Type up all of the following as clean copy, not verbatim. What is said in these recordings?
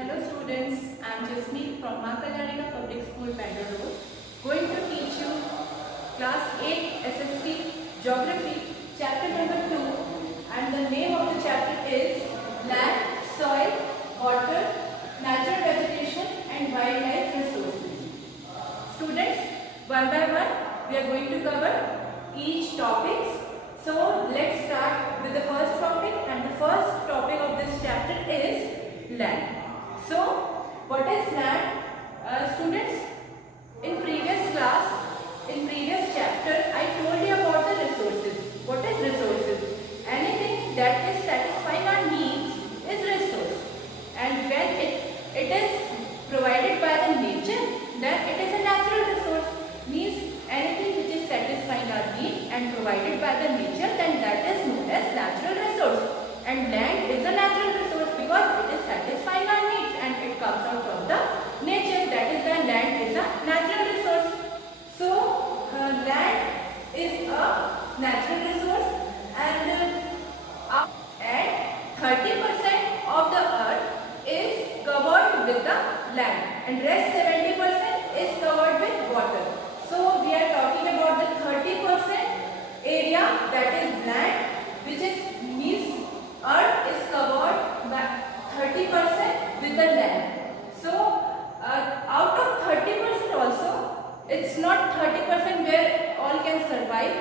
Hello students, I am Jasmeet from Maa Kalyanika Public School, Bangalore, going to teach you class 8 SST Geography, chapter number 2, and the name of the chapter is Land, Soil, Water, Natural Vegetation and Wildlife Resources. Students, one by one we are going to cover each topics. So let's start with the first topic, and the first topic of this chapter is land. So, what is land? Students, in previous class, in previous chapter, I told you about the resources. What is resources? Anything that is satisfying our needs is resource. And when it is provided by the nature, then it is a natural resource. Means anything which is satisfying our needs and provided by the nature, then that is known as natural resource. And land is a natural resource because it is satisfying our needs and it comes out from the nature. That is why land is a natural resource. So land is a natural resource, and 30% of the earth is covered with the land and rest 70% is covered with water. So we are talking about the 30% area that is land, which is means earth is covered by 30% with the land. So out of 30% also, it's not 30% where all can survive.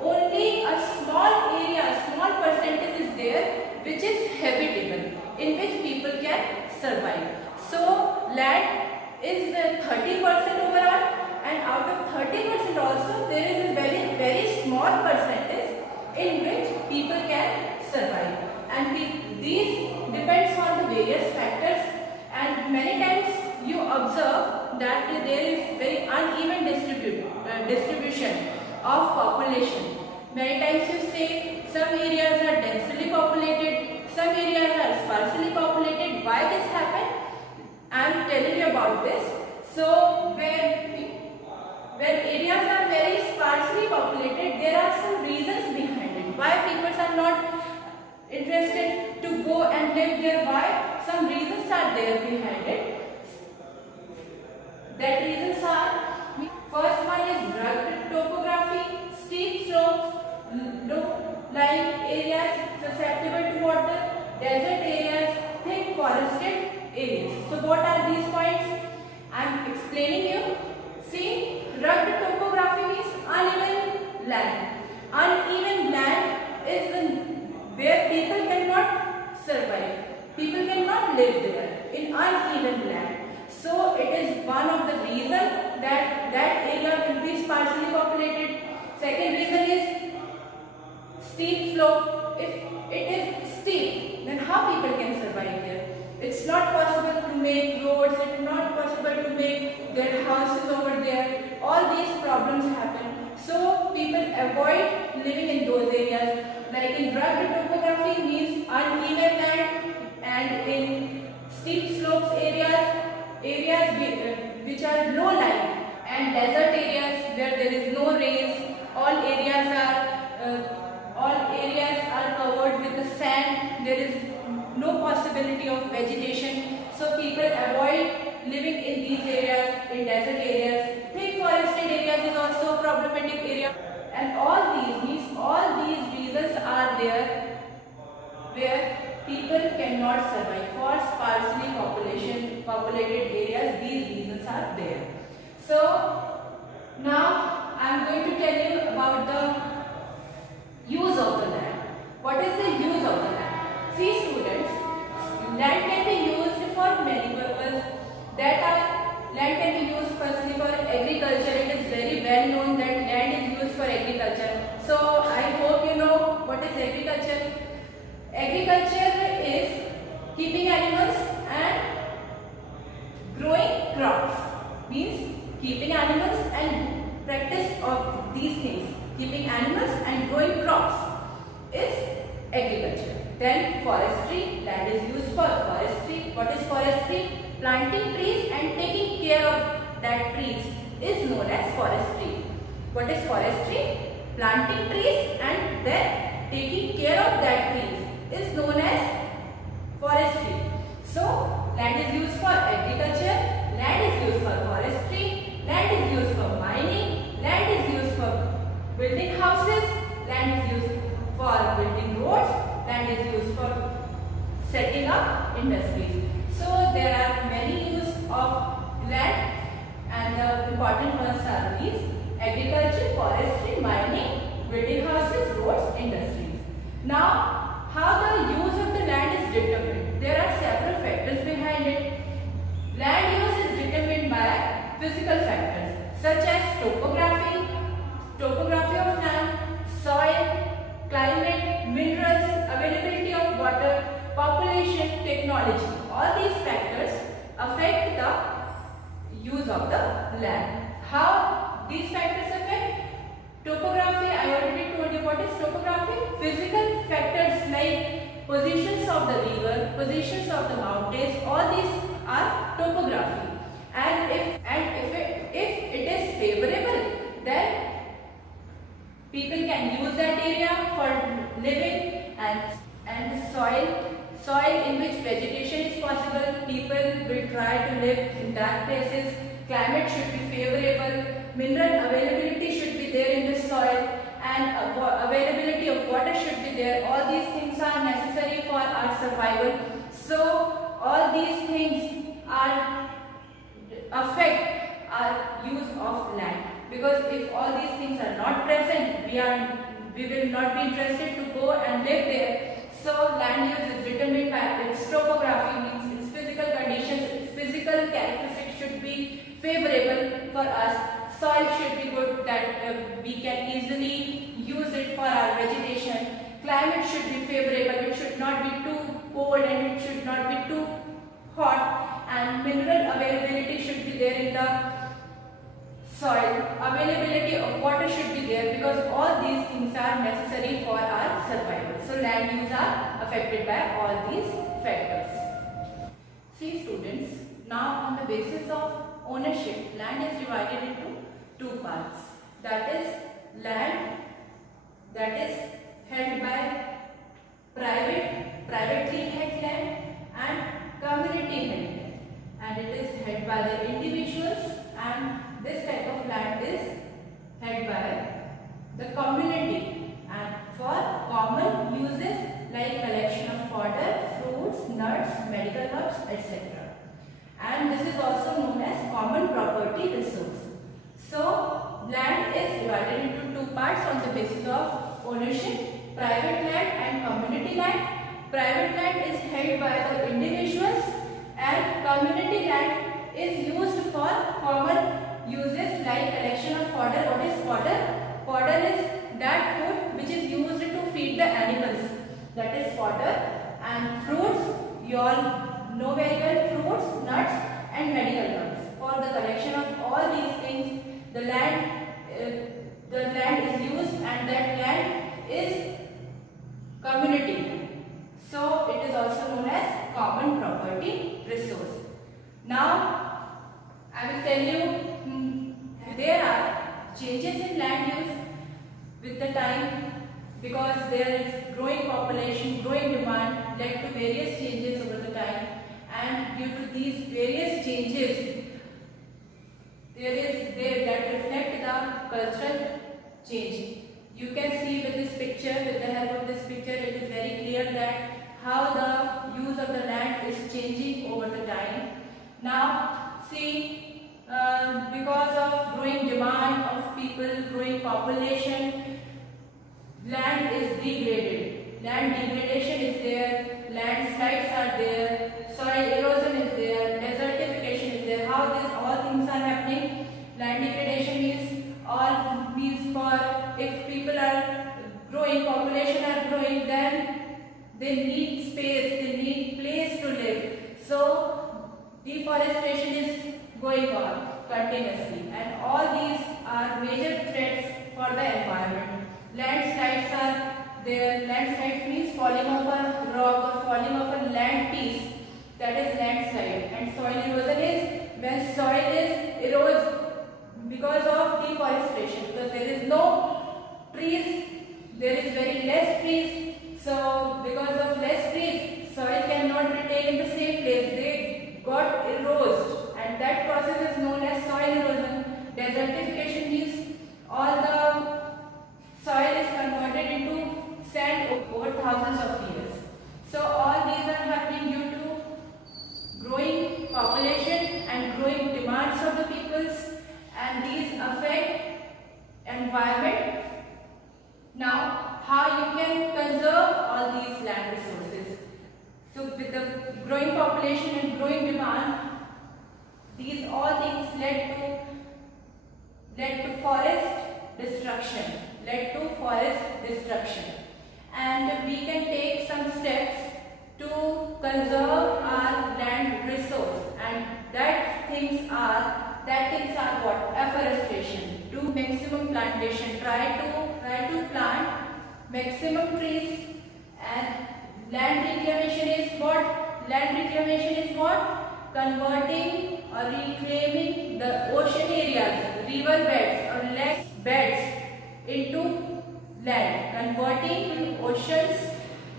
Only a small area, a small percentage is there which is habitable, in which people can survive. So land is 30% overall, and out of 30% also there is a very small percentage in which people can survive. And these depends on the various factors, and many times you observe that there is very uneven distribution of population. Many times you say some areas are densely populated, some areas are sparsely populated. Why this happen? I am telling you about this. So when areas are very sparsely populated, there are some reasons behind it. Why people are not interested to go and live there? Why? Some reasons are there behind it. That reasons are, first one is rugged topography, steep slopes, low-lying areas susceptible to water, desert areas, thick forested areas. So what are these points? I am explaining you. See, rugged topography means uneven land. Uneven land is where people cannot survive. People cannot live there in uneven land. So it is one of the reasons that area will be sparsely populated. Second reason is steep slope. If it is steep, then how people can survive there? It's not possible to make roads, it's not possible to make their houses over there. All these problems happen. So people avoid living in those areas. Like in rugged topography means uneven land, and in steep slopes areas which are low lying, and desert areas where there is no rains. All areas are covered with the sand. There is no possibility of vegetation, so people avoid living in these areas, in desert areas. Thick forested areas is also a problematic area, and all these reasons are there where people cannot survive. For sparsely populated areas, these reasons are there. So now I am going to tell you about the use of the land. What is the use of the land? See students, land can be used for many purposes. Land can be used firstly for agriculture. It is very well known that land is used for agriculture. So I hope you know what is agriculture. Agriculture is keeping animals and growing crops. Means keeping animals and practice of these things. Keeping animals and growing crops is agriculture. Then forestry, land is used for forestry. What is forestry? Planting trees and taking care of that trees is known as forestry. What is forestry? Planting trees and then taking care of that trees is known as forestry. So Land is used for agriculture, land is used for forestry, land is used for mining, land is used for building houses, land is used for building roads, land is used for setting up industries. So there are many use of land, and the important ones are these: agriculture, forestry, mining, building houses, roads, industries. Now, how the use of the land is determined? There are several factors behind it. Land use is determined by physical factors such as topography of land, soil, climate, minerals, availability of water, population, technology. All these factors affect the use of the land. How these factors affect? Topography, I already told you what is topography. Physical factors like positions of the river, positions of the mountains, all these are topography. And if it is favorable, then people can use that area for living. And soil in which vegetation is possible, people will try to live in that places. Climate should be favorable, mineral availability should be there in the soil, and availability of water should be there. All these things are necessary for our survival. So all these things are affect our use of land, because if all these things are not present, we will not be interested to go and live there. So land use is determined by its topography, means its physical conditions, its physical characteristics should be favorable for us. Soil should be good, that we can easily use it for our vegetation. Climate should be favorable, it should not be too cold and it should not be too hot. And mineral availability should be there in the soil. Availability of water should be there, because all these things are necessary for our survival. So land use are affected by all these factors. See students, now on the basis of ownership, land is divided into two parts. That is land that is held by privately held land, and community held land. And it is held by the individuals, and this type of land is held by the community and for common uses like collection of fodder, fruits, nuts, medical herbs, etc. And this is also known as common property resource. So land is divided into two parts on the basis of ownership: private land and community land. Private land is held by the individuals, and community land is used for common uses like collection of fodder. What is fodder? Fodder is that food which is used to feed the animals. That is fodder. And fruits, you all know very well, fruits, nuts and medical herbs. For the collection of all these things, the land is used, and that land is community. So it is also known as common property resource. Now I will tell you, there are changes in land use with the time, because there is growing population, growing demand led to various changes over the time, and due to these various changes, that reflect the cultural change. You can see with this picture, with the help of this picture, it is very clear that how the use of the land is changing over the time. Now see, because of growing demand of people, growing population, land is degraded. Land degradation is there, landslides are there, soil erosion is there, desertification is there. How all things are happening? Land degradation means for, if people are growing, population are growing, then they need space, they need place to live. So deforestation is going on continuously, and all these are major threats for the environment. Landslides are there. Landslide means falling of a rock or falling of a land piece, that is landslide. And soil erosion is when soil is erodes because of deforestation, because there is no trees, there is very less trees. So because of less trees, soil cannot retain in the same place. thousands of years. So all these are happening due to growing population and growing demands of the peoples, and these affect environment. Now, how you can conserve all these land resources? So with the growing population and growing demand, these all things led to forest destruction, and we can take some steps to conserve our land resource, and that things are what? Afforestation. Do maximum plantation. Try to plant maximum trees. And land reclamation is what? Converting or reclaiming the ocean areas, river beds or lake beds into land. Converting oceans,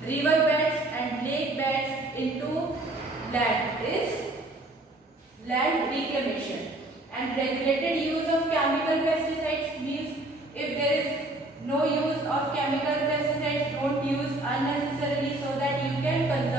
river beds and lake beds into land is land reclamation. And regulated use of chemical pesticides means if there is no use of chemical pesticides, don't use unnecessarily, so that you can conserve